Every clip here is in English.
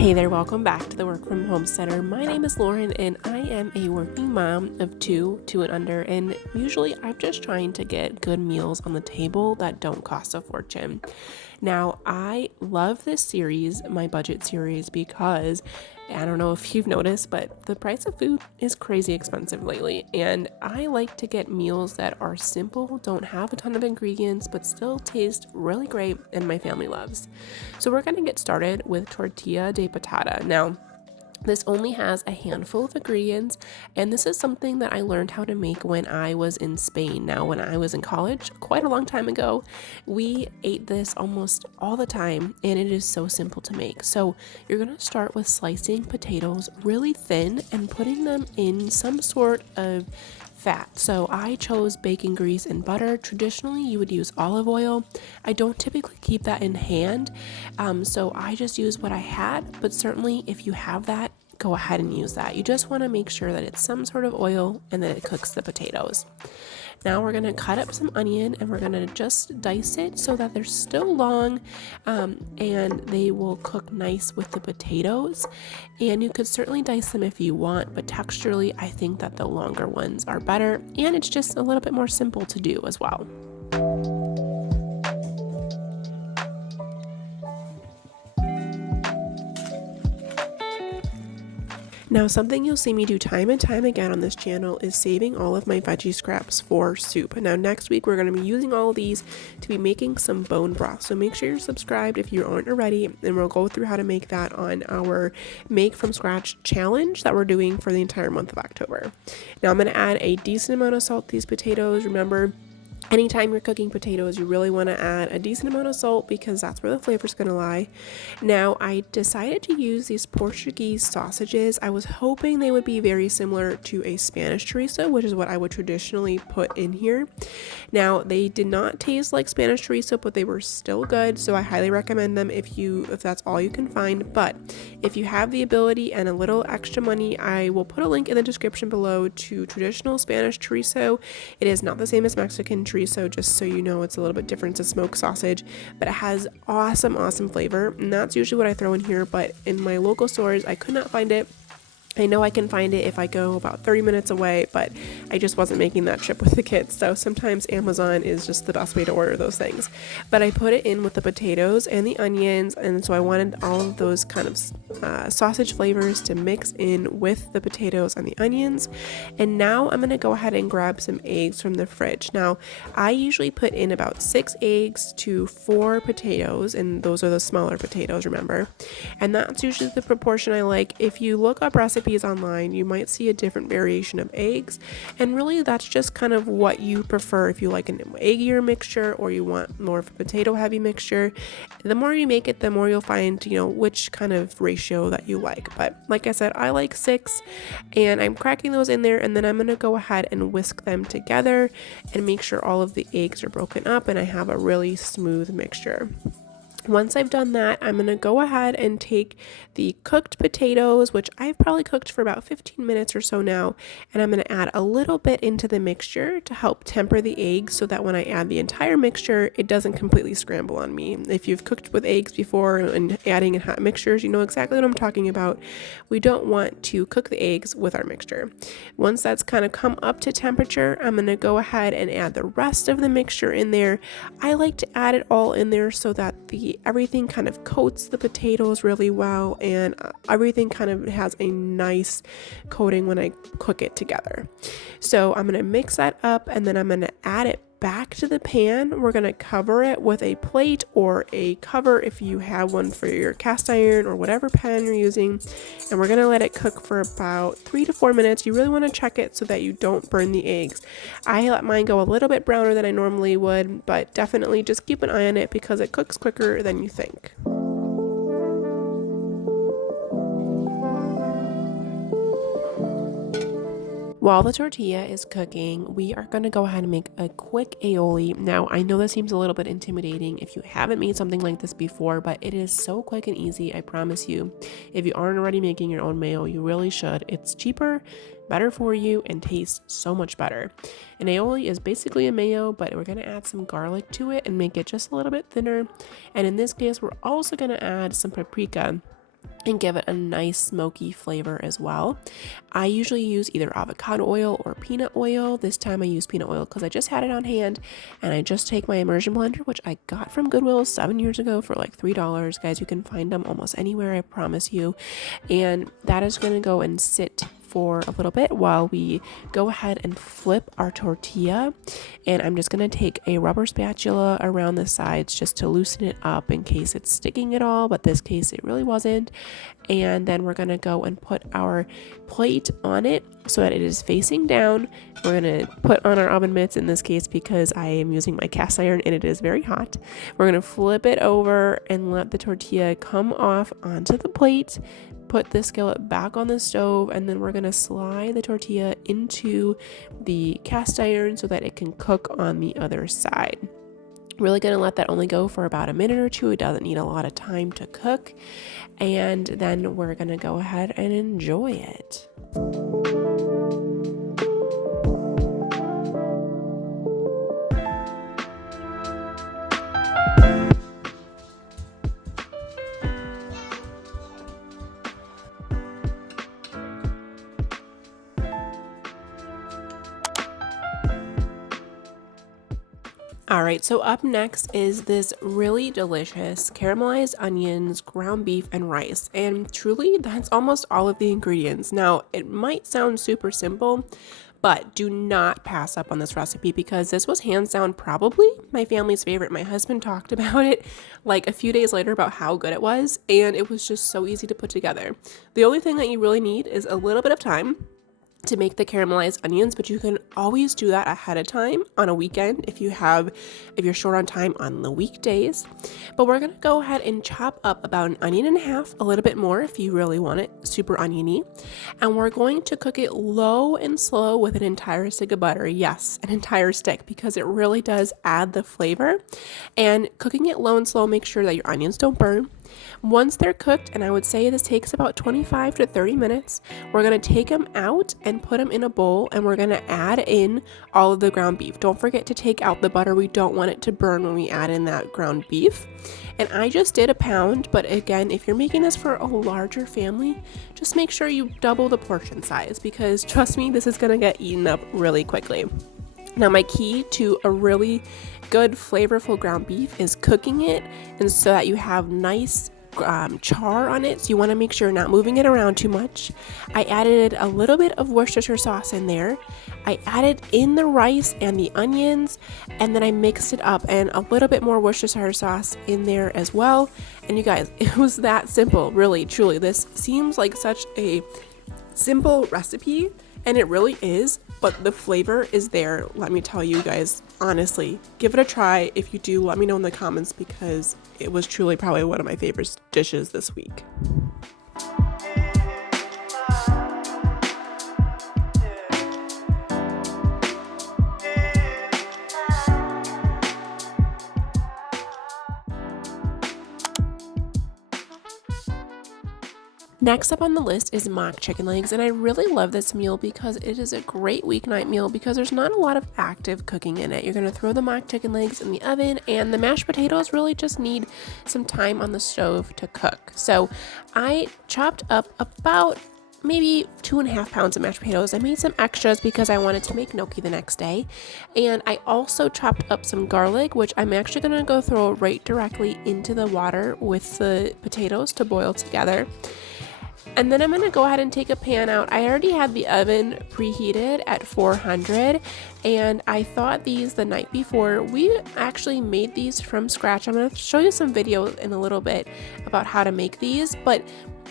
Hey there, welcome back to the Work From Home Center. My name is Lauren and I am a working mom of two and under, and usually I'm just trying to get good meals on the table that don't cost a fortune. Now, I love this series, my budget series, because I don't know if you've noticed, but the price of food is crazy expensive lately, and I like to get meals that are simple, don't have a ton of ingredients, but still taste really great and my family loves. So we're going to get started with tortilla de patata. Now, this only has a handful of ingredients, and this is something that I learned how to make when I was in Spain. Now, when I was in college, quite a long time ago, we ate this almost all the time, and it is so simple to make. So you're going to start with slicing potatoes really thin and putting them in some sort of fat. So I chose bacon grease and butter. Traditionally, you would use olive oil. I don't typically keep that in hand, so I just use what I had, but certainly if you have that, go ahead and use that. You just want to make sure that it's some sort of oil and that it cooks the potatoes. Now we're going to cut up some onion and we're going to just dice it so that they're still long, and they will cook nice with the potatoes. And you could certainly dice them if you want, but texturally I think that the longer ones are better, and it's just a little bit more simple to do as well. Now, something you'll see me do time and time again on this channel is saving all of my veggie scraps for soup. Now, next week, we're going to be using all of these to be making some bone broth. So make sure you're subscribed if you aren't already, and we'll go through how to make that on our Make From Scratch challenge that we're doing for the entire month of October. Now, I'm going to add a decent amount of salt to these potatoes. Remember, anytime you're cooking potatoes, you really want to add a decent amount of salt because that's where the flavor is going to lie. Now, I decided to use these Portuguese sausages. I was hoping they would be very similar to a Spanish chorizo, which is what I would traditionally put in here. Now, they did not taste like Spanish chorizo, but they were still good, so I highly recommend them if that's all you can find. But if you have the ability and a little extra money, I will put a link in the description below to traditional Spanish chorizo. It is not the same as Mexican chorizo, just so you know. It's a little bit different. It's a smoked sausage, but it has awesome flavor, and that's usually what I throw in here. But in my local stores, I could not find it. I know I can find it if I go about 30 minutes away, but I just wasn't making that trip with the kids. So sometimes Amazon is just the best way to order those things. But I put it in with the potatoes and the onions, and so I wanted all of those kind of sausage flavors to mix in with the potatoes and the onions. And now I'm going to go ahead and grab some eggs from the fridge. Now, I usually put in about 6 eggs to 4 potatoes, and those are the smaller potatoes, remember. And that's usually the proportion I like. If you look up recipes online, you might see a different variation of eggs, and really that's just kind of what you prefer. If you like an eggier mixture or you want more of a potato heavy mixture, the more you make it, the more you'll find which kind of ratio that you like. But like I said, I like 6, and I'm cracking those in there, and then I'm going to go ahead and whisk them together and make sure all of the eggs are broken up and I have a really smooth mixture. Once I've done that, I'm going to go ahead and take the cooked potatoes, which I've probably cooked for about 15 minutes or so now, and I'm going to add a little bit into the mixture to help temper the eggs so that when I add the entire mixture, it doesn't completely scramble on me. If you've cooked with eggs before and adding in hot mixtures, you know exactly what I'm talking about. We don't want to cook the eggs with our mixture. Once that's kind of come up to temperature, I'm going to go ahead and add the rest of the mixture in there. I like to add it all in there so that everything kind of coats the potatoes really well, and everything kind of has a nice coating when I cook it together. So I'm going to mix that up, and then I'm going to add it back to the pan. We're going to cover it with a plate or a cover if you have one for your cast iron or whatever pan you're using, and we're going to let it cook for about 3 to 4 minutes. You really want to check it so that you don't burn the eggs. I let mine go a little bit browner than I normally would, but definitely just keep an eye on it because it cooks quicker than you think. While the tortilla is cooking, we are going to go ahead and make a quick aioli. Now, I know this seems a little bit intimidating if you haven't made something like this before, but it is so quick and easy, I promise you. If you aren't already making your own mayo, you really should. It's cheaper, better for you, and tastes so much better. An aioli is basically a mayo, but we're going to add some garlic to it and make it just a little bit thinner. And in this case, we're also going to add some paprika. and give it a nice smoky flavor as well. I usually use either avocado oil or peanut oil. This time I use peanut oil because I just had it on hand, and I just take my immersion blender, which I got from Goodwill 7 years ago for like $3. Guys, you can find them almost anywhere, I promise you. And that is going to go and sit for a little bit while we go ahead and flip our tortilla. And I'm just going to take a rubber spatula around the sides just to loosen it up in case it's sticking at all, but this case it really wasn't. And then we're going to go and put our plate on it so that it is facing down. We're going to put on our oven mitts in this case because I am using my cast iron and it is very hot. We're going to flip it over and let the tortilla come off onto the plate. Put the skillet back on the stove, and then we're going to slide the tortilla into the cast iron so that it can cook on the other side. Really going to let that only go for about a minute or two. It doesn't need a lot of time to cook. And then we're going to go ahead and enjoy it. All right, so up next is this really delicious caramelized onions, ground beef, and rice. And truly, that's almost all of the ingredients. Now, it might sound super simple, but do not pass up on this recipe because this was hands down probably my family's favorite. My husband talked about it like a few days later about how good it was, and it was just so easy to put together. The only thing that you really need is a little bit of time to make the caramelized onions, but you can always do that ahead of time on a weekend if you're short on time on the weekdays. But we're gonna go ahead and chop up about an onion and a half, a little bit more if you really want it super oniony, and we're going to cook it low and slow with an entire stick of butter. Yes, an entire stick, because it really does add the flavor. And cooking it low and slow, make sure that your onions don't burn. Once they're cooked, and I would say this takes about 25 to 30 minutes, we're going to take them out and put them in a bowl, and we're going to add in all of the ground beef. Don't forget to take out the butter. We don't want it to burn when we add in that ground beef. And I just did a pound, but again, if you're making this for a larger family, just make sure you double the portion size, because trust me, this is going to get eaten up really quickly. Now, my key to a really good flavorful ground beef is cooking it, and so that you have nice char on it. So you want to make sure you're not moving it around too much. I added a little bit of Worcestershire sauce in there. I added in the rice and the onions, and then I mixed it up, and a little bit more Worcestershire sauce in there as well. And you guys, it was that simple, really, truly. This seems like such a simple recipe, and it really is, but the flavor is there. Let me tell you guys, honestly, give it a try. If you do, let me know in the comments, because it was truly probably one of my favorite dishes this week. Next up on the list is mock chicken legs, and I really love this meal because it is a great weeknight meal because there's not a lot of active cooking in it. You're going to throw the mock chicken legs in the oven, and the mashed potatoes really just need some time on the stove to cook. So I chopped up about maybe 2.5 pounds of mashed potatoes. I made some extras because I wanted to make gnocchi the next day. And I also chopped up some garlic, which I'm actually going to go throw right directly into the water with the potatoes to boil together. And then I'm going to go ahead and take a pan out. I already had the oven preheated at 400, and I thawed these the night before. We actually made these from scratch. I'm going to show you some video in a little bit about how to make these, but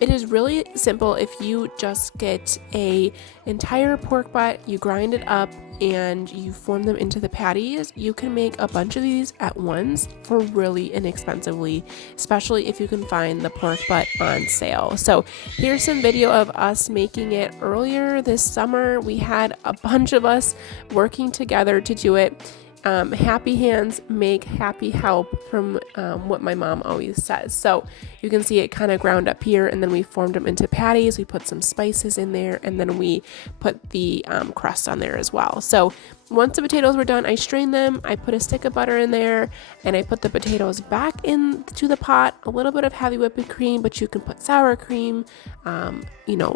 it is really simple. If you just get an entire pork butt, you grind it up, and you form them into the patties, you can make a bunch of these at once for really inexpensively, especially if you can find the pork butt on sale. So here's some video of us making it earlier this summer. We had a bunch of us working together to do it. Happy hands make happy help, from what my mom always says. So you can see it kind of ground up here, and then we formed them into patties. We put some spices in there, and then we put the crust on there as well. So once the potatoes were done, I strained them, I put a stick of butter in there, and I put the potatoes back into the pot, a little bit of heavy whipping cream, but you can put sour cream,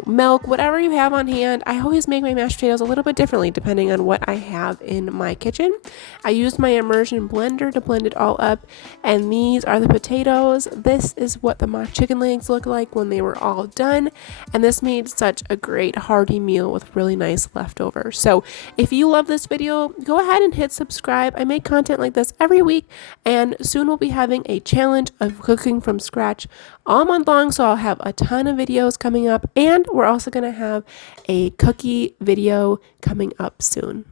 milk, whatever you have on hand. I always make my mashed potatoes a little bit differently depending on what I have in my kitchen. I used my immersion blender to blend it all up, and these are the potatoes. This is what the mock chicken legs look like when they were all done, and this made such a great hearty meal with really nice leftovers. So if you love this video, go ahead and hit subscribe. I make content like this every week, and soon we'll be having a challenge of cooking from scratch all month long, so I'll have a ton of videos coming up, and we're also going to have a cookie video coming up soon.